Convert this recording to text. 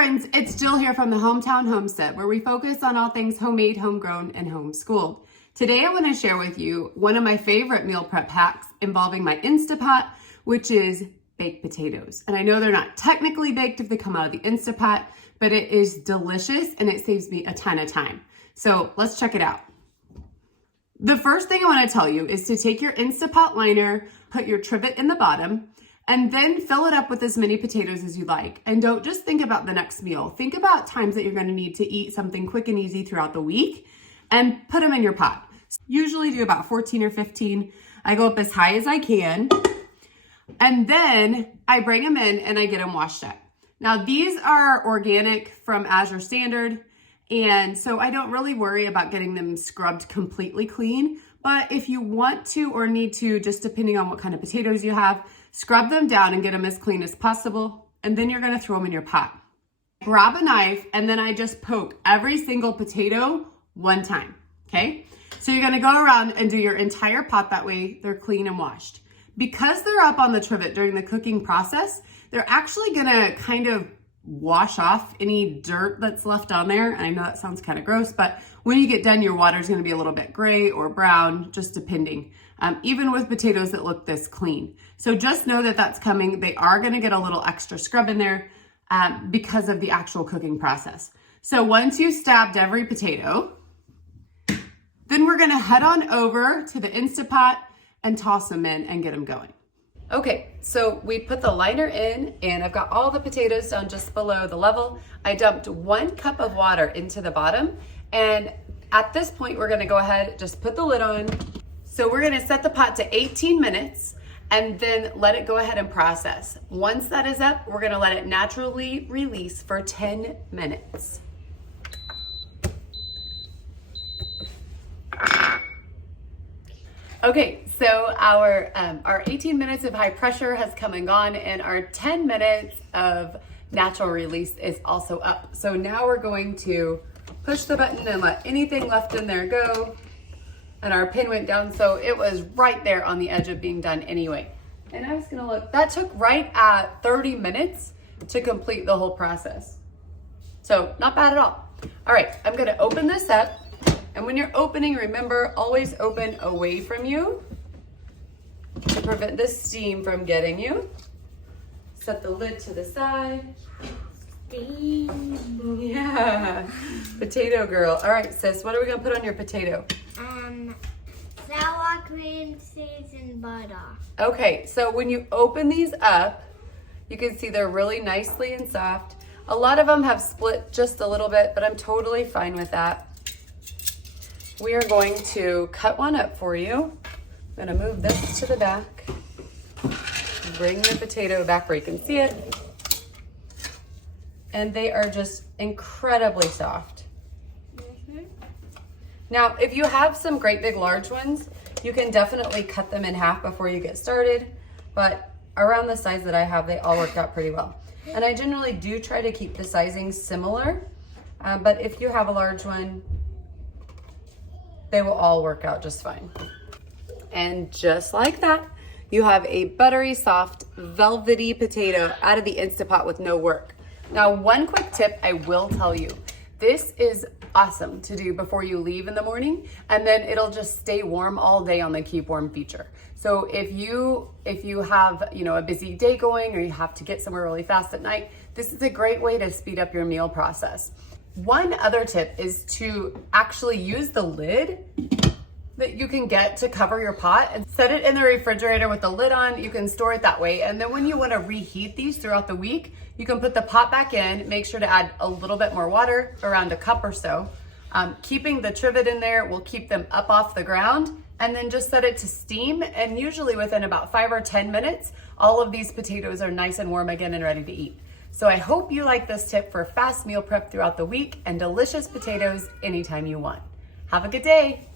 friends, it's Jill here from the Hometown Homestead, where we focus on all things homemade, homegrown, and homeschooled. Today I want to share with you one of my favorite meal prep hacks involving my Instapot, which is baked potatoes. And I know they're not technically baked if they come out of the Instapot, but it is delicious and it saves me a ton of time. So let's check it out. The first thing I want to tell you is to take your Instapot liner, put your trivet in the bottom, and then fill it up with as many potatoes as you like. And don't just think about the next meal. Think about times that you're going to need to eat something quick and easy throughout the week and put them in your pot. Usually do about 14 or 15. I go up as high as I can. And then I bring them in and I get them washed up. Now these are organic from Azure Standard. And so I don't really worry about getting them scrubbed completely clean. But if you want to or need to, just depending on what kind of potatoes you have, scrub them down and get them as clean as possible. And then you're gonna throw them in your pot. Grab a knife and then I just poke every single potato one time, okay? So you're gonna go around and do your entire pot, that way they're clean and washed. Because they're up on the trivet during the cooking process, they're actually gonna kind of wash off any dirt that's left on there. And I know that sounds kind of gross, but when you get done, your water's gonna be a little bit gray or brown, just depending, even with potatoes that look this clean. So just know that that's coming. They are gonna get a little extra scrub in there because of the actual cooking process. So once you've stabbed every potato, then we're gonna head on over to the Instapot and toss them in and get them going. Okay, so we put the liner in and I've got all the potatoes down just below the level. I dumped 1 cup of water into the bottom, and at this point we're gonna go ahead, just put the lid on. So we're gonna set the pot to 18 minutes and then let it go ahead and process. Once that is up, we're gonna let it naturally release for 10 minutes. Okay, so our 18 minutes of high pressure has come and gone, and our 10 minutes of natural release is also up. So now we're going to push the button and let anything left in there go. And our pin went down, so it was right there on the edge of being done anyway. And I was gonna look, that took right at 30 minutes to complete the whole process. So not bad at all. All right, I'm gonna open this up. And when you're opening, remember, always open away from you to prevent the steam from getting you. Set the lid to the side. Steam. Yeah, potato girl. All right, sis, what are we gonna put on your potato? Sour cream, seasoned butter. Okay, so when you open these up, you can see they're really nicely and soft. A lot of them have split just a little bit, but I'm totally fine with that. We are going to cut one up for you. I'm gonna move this to the back. Bring the potato back where you can see it. And they are just incredibly soft. Now, if you have some great big large ones, you can definitely cut them in half before you get started. But around the size that I have, they all worked out pretty well. And I generally do try to keep the sizing similar. But if you have a large one, they will all work out just fine. And just like that, you have a buttery, soft, velvety potato out of the Instapot with no work. Now, one quick tip I will tell you, this is awesome to do before you leave in the morning, and then it'll just stay warm all day on the Keep Warm feature. So if you have, a busy day going, or you have to get somewhere really fast at night, this is a great way to speed up your meal process. One other tip is to actually use the lid that you can get to cover your pot and set it in the refrigerator with the lid on. You can store it that way. And then when you want to reheat these throughout the week, you can put the pot back in, make sure to add a little bit more water, around a cup or so. Keeping the trivet in there will keep them up off the ground, and then just set it to steam. And usually within about 5 or 10 minutes, all of these potatoes are nice and warm again and ready to eat. So I hope you like this tip for fast meal prep throughout the week and delicious potatoes anytime you want. Have a good day.